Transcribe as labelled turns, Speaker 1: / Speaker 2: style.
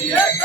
Speaker 1: Yeah.